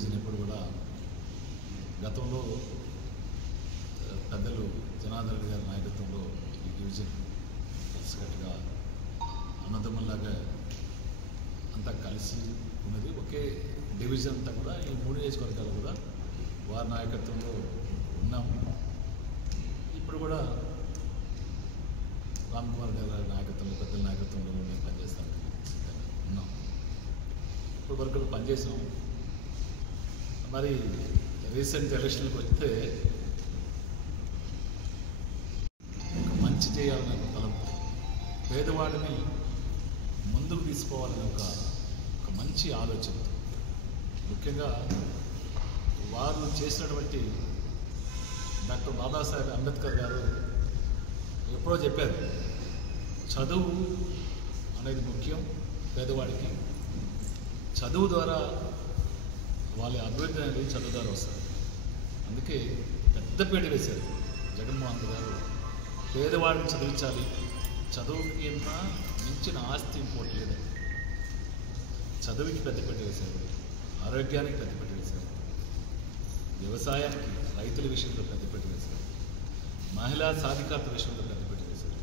Division ఎప్పుడు కూడా గతంలో పెద్దలు జనార్దన్ రెడ్డి గారి నాయకత్వంలో ఈ డివిజన్ కలిసికట్టుగా అన్నదమ్ముల్లాగా అంతా కలిసి ఉన్నది. ఒకే డివిజన్ అంతా కూడా ఈ 3 నియోజకవర్గాలు కూడా వారి నాయకత్వంలో ఉన్నాము. ఇప్పుడు కూడా రామ్ కుమార్ గారి నాయకత్వంలో, పెద్దల నాయకత్వంలో మేము పనిచేస్తాం ఉన్నాం. ఇప్పుడు వరకు పనిచేసాం. మరి రీసెంట్ ఎలక్షన్కి వస్తే మంచి చేయాలనే ఒక తలంపు, పేదవాడిని ముందుకు తీసుకోవాలనే ఒక మంచి ఆలోచన, ముఖ్యంగా వారు చేసినటువంటి డాక్టర్ బాబాసాహెబ్ అంబేద్కర్ గారు ఎప్పుడో చెప్పారు, చదువు అనేది ముఖ్యం పేదవాడికి, చదువు ద్వారా వాళ్ళ అభివృద్ధి అనేది చదువు ద్వారా వస్తుంది. అందుకే పెద్దపీట వేశారు జగన్మోహన్ గారు, పేదవాడిని చదివించాలి, చదువుకి మించిన ఆస్తి ఇంకోటి లేదు. చదువుకి పెద్దపీట వేశారు, ఆరోగ్యానికి పెద్దపీట వేశారు, వ్యవసాయానికి రైతుల విషయంలో పెద్దపీట వేశారు, మహిళా సాధికారత విషయంలో పెద్దపీట వేశారు.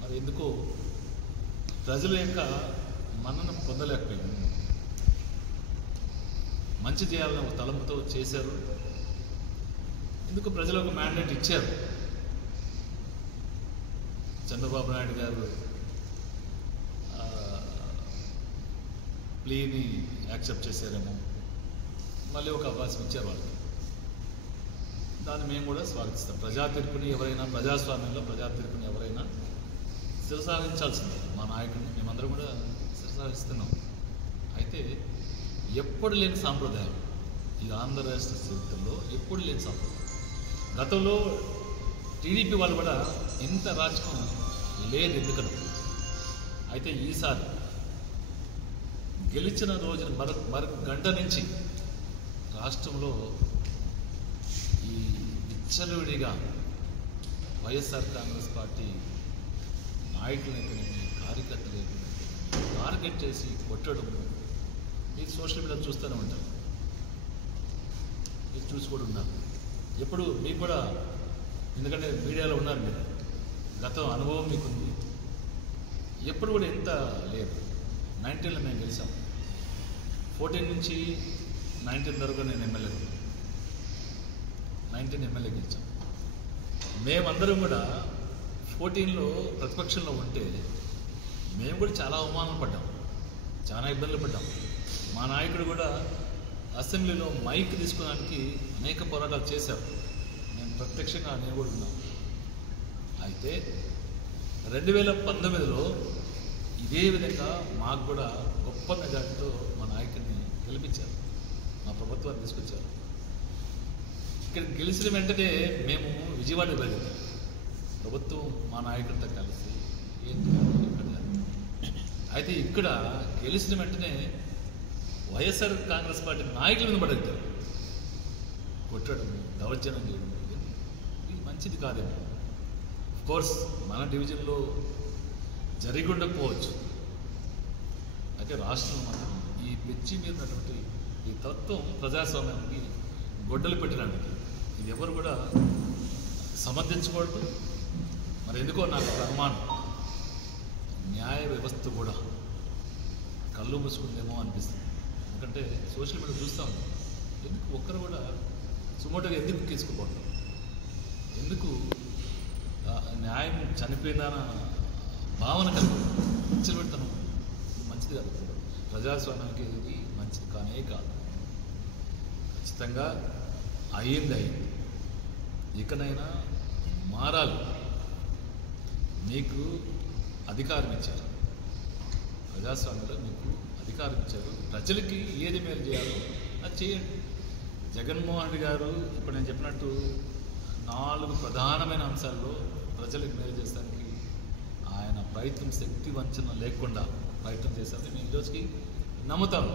మరి ఎందుకో ప్రజల యొక్క మన్నను పొందలేకపోయాము. మంచి చేయాలని ఒక తలంపుతో చేశారు. ఎందుకు ప్రజలు ఒక మ్యాండేట్ ఇచ్చారు. చంద్రబాబు నాయుడు గారు ప్లీని యాక్సెప్ట్ చేశారేమో, మళ్ళీ ఒక అవకాశం ఇచ్చారు వాళ్ళకి. దాన్ని మేము కూడా స్వాగతిస్తాం. ప్రజా తీర్పుని ఎవరైనా, ప్రజాస్వామ్యంలో ప్రజా తీర్పుని ఎవరైనా శిరసాహించాల్సిందే. మా నాయకుడిని మేమందరం కూడా శిరసాహిస్తున్నాం. అయితే ఎప్పుడు లేని సాంప్రదాయం, ఈ ఆంధ్ర రాష్ట్ర చరిత్రలో ఎప్పుడు లేని సాంప్రదాయం. గతంలో టీడీపీ వాళ్ళు కూడా ఇంత రాజకీయం లేదు ఎందుకని. అయితే ఈసారి గెలిచిన రోజున మరొక గంట నుంచి రాష్ట్రంలో ఈ విచ్చలవిడిగా వైఎస్ఆర్ కాంగ్రెస్ పార్టీ నాయకులైతేనేమి, కార్యకర్తలైతేనేమి టార్గెట్ చేసి కొట్టడము, మీరు సోషల్ మీడియా చూస్తూనే ఉంటారు, మీరు చూసి కూడా ఉన్నారు. ఎప్పుడు మీకు కూడా, ఎందుకంటే మీడియాలో ఉన్నారు మీరు, గతం అనుభవం మీకుంది. ఎప్పుడు కూడా ఎంత లేదు. 19లో మేము గెలిచాం, 14 నుంచి 19 వరకు నేను ఎమ్మెల్యే, 19 ఎమ్మెల్యే గెలిచాం. మేమందరం కూడా 14లో ప్రతిపక్షంలో ఉంటే మేము కూడా చాలా అవమానం పడ్డాం, చాలా ఇబ్బందులు పడ్డాం. మా నాయకుడు కూడా అసెంబ్లీలో మైక్ తీసుకోవడానికి అనేక పోరాటాలు చేశారు. నేను ప్రత్యక్షంగా నేను కూడా ఉన్నాను. అయితే 2019లో ఇదే విధంగా మాకు కూడా గొప్ప మెజార్టీతో మా నాయకుడిని గెలిపించారు, మా ప్రభుత్వాన్ని తీసుకొచ్చారు. ఇక్కడ గెలిచిన వెంటనే మేము విజయవాడ వెళ్ళాం. ప్రభుత్వం మా నాయకుడితో కలిసి ఏం చేయాలి ఇక్కడ. అయితే ఇక్కడ గెలిచిన వెంటనే వైఎస్ఆర్ కాంగ్రెస్ పార్టీ నాయకుల మీద పడతారు, కొట్టడం, దౌర్జన్యం చేయడం, ఇది మంచిది కాదేమో. కోర్స్ మన డివిజన్లో జరిగి ఉండకపోవచ్చు. అయితే రాష్ట్రం మాత్రం ఈ పిచ్చి మీద ఉన్నటువంటి ఈ తత్వం ప్రజాస్వామ్యానికి గొడ్డలు పెట్టడానికి ఇది ఎవరు కూడా సమర్థించకూడదు. మరి ఎందుకో నాకు అనుమానం, న్యాయ వ్యవస్థ కూడా కళ్ళు మూసుకుందేమో అనిపిస్తుంది. ఎందుకంటే సోషల్ మీడియా చూస్తాం, ఎందుకు ఒక్కరు కూడా సుమోటోగా ఎందుకు తీసుకుపోవడం, ఎందుకు న్యాయం చనిపోయిందన్న భావన కలిగి పెడతాను. మంచిది కాదు, ప్రజాస్వామ్యానికి ఇది మంచిది కానే కాదు. ఖచ్చితంగా అయింది. ఇకనైనా మారాలి. మీకు అధికారం ఇచ్చారు, ప్రజాస్వామ్యంలో మీకు అధికారం ఇచ్చారు, ప్రజలకి ఏది మేలు చేయాలో అది చేయండి. జగన్మోహన్ రెడ్డి గారు ఇప్పుడు నేను చెప్పినట్టు 4 ప్రధానమైన అంశాల్లో ప్రజలకు మేలు చేస్తానికి ఆయన ప్రయత్నం, శక్తి వంచన లేకుండా ప్రయత్నం చేశారని మేము ఈరోజుకి నమ్ముతాము.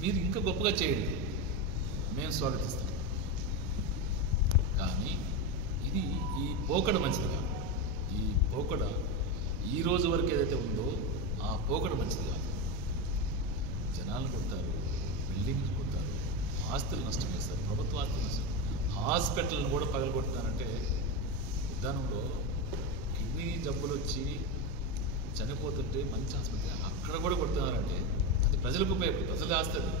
మీరు ఇంకా గొప్పగా చేయండి, మేము స్వాగతిస్తాం. కానీ ఇది ఈ పోకడ మంచిది కాదు. ఈ పోకడ ఈ రోజు వరకు ఏదైతే ఉందో ఆ పోకడ మంచిది కాదు. జనాలు కొడతారు, బిల్డింగ్లు కొడతారు, ఆస్తులు నష్టం చేస్తారు, ప్రభుత్వ ఆస్తులు నష్టం, హాస్పిటల్ని కూడా పగలగొడతారంటే విధానంలో కిడ్నీ జబ్బులు వచ్చి చనిపోతుంటే మంచి ఆసుపత్రి అక్కడ కూడా కొడుతున్నారంటే అది ప్రజలకు ఉపయోగపడుతుంది, ప్రజలు ఆస్తుంది,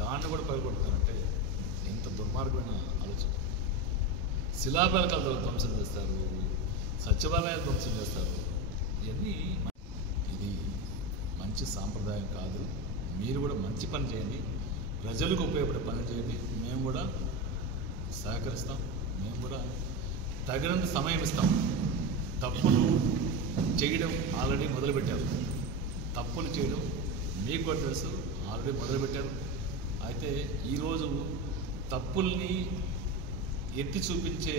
దాన్ని కూడా పగలగొడతారంటే ఎంత దుర్మార్గమైన ఆలోచన. శిలాఫలకాలు ధ్వంసం చేస్తారు, సచివాలయాలు ధ్వంసం చేస్తారు. ఇవన్నీ ఇది మంచి సాంప్రదాయం కాదు. మీరు కూడా మంచి పని చేయండి, ప్రజలకు ఉపయోగపడే పని చేయండి. మేము కూడా సహకరిస్తాం, మేము కూడా తగినంత సమయం ఇస్తాం. తప్పులు చేయడం ఆల్రెడీ మొదలుపెట్టారు, తప్పులు చేయడం మీకు కూడా తెలుసు, ఆల్రెడీ మొదలుపెట్టారు. అయితే ఈరోజు తప్పుల్ని ఎత్తి చూపించే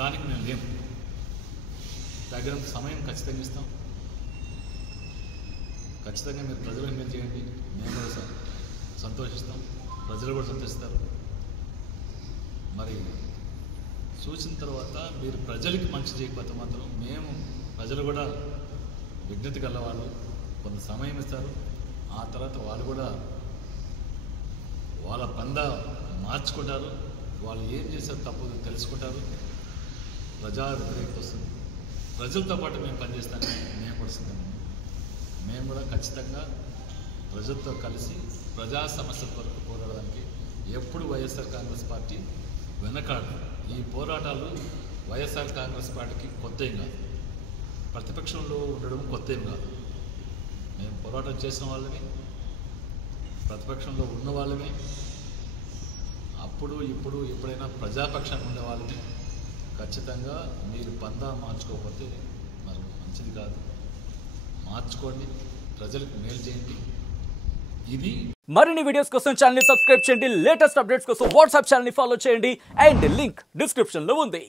దానికి మేము లేము. తగినంత సమయం ఖచ్చితంగా ఇస్తాం. ఖచ్చితంగా మీరు ప్రజలకు మేలు చేయండి, మేము కూడా సంతోషిస్తాం, ప్రజలు కూడా సంతోషిస్తారు. మరి చూసిన తర్వాత మీరు ప్రజలకి మంచి చేయకపోతే మాత్రం మేము ప్రజలు కూడా విజ్ఞత గలవాళ్ళు, కొంత సమయం ఇస్తారు. ఆ తర్వాత వాళ్ళు కూడా వాళ్ళ పంద మార్చుకుంటారు, వాళ్ళు ఏం చేశారు తప్పు తెలుసుకుంటారు, ప్రజా వ్యతిరేకత వస్తుంది. ప్రజలతో పాటు మేము పనిచేస్తామని మేము కూడా సిద్ధంగా. మేము కూడా ఖచ్చితంగా ప్రజలతో కలిసి ప్రజా సమస్యల కొరకు పోరాడడానికి ఎప్పుడు వైఎస్ఆర్ కాంగ్రెస్ పార్టీ వెనకాడదు. ఈ పోరాటాలు వైఎస్ఆర్ కాంగ్రెస్ పార్టీకి కొత్త ఏం కాదు, ప్రతిపక్షంలో ఉండడం కొత్త ఏం కాదు. మేము పోరాటం చేసిన వాళ్ళని, ప్రతిపక్షంలో ఉన్న వాళ్ళమే, అప్పుడు ఇప్పుడు ఎప్పుడైనా ప్రజాపక్షాన్ని ఉండే వాళ్ళని. ఖచ్చితంగా మీరు పందా మార్చుకోకపోతే మరి మంచిది కాదు. మార్చుకోండి, ప్రజలకు మేలు చేయండి. ఇది మరిన్ని వీడియోస్ కోసం ఛానల్ ని సబ్స్క్రైబ్ చేయండి, లేటెస్ట్ అప్డేట్స్ కోసం వాట్సాప్ ఛానల్ ని ఫాలో చేయండి, అండ్ లింక్ డిస్క్రిప్షన్ లో ఉంది.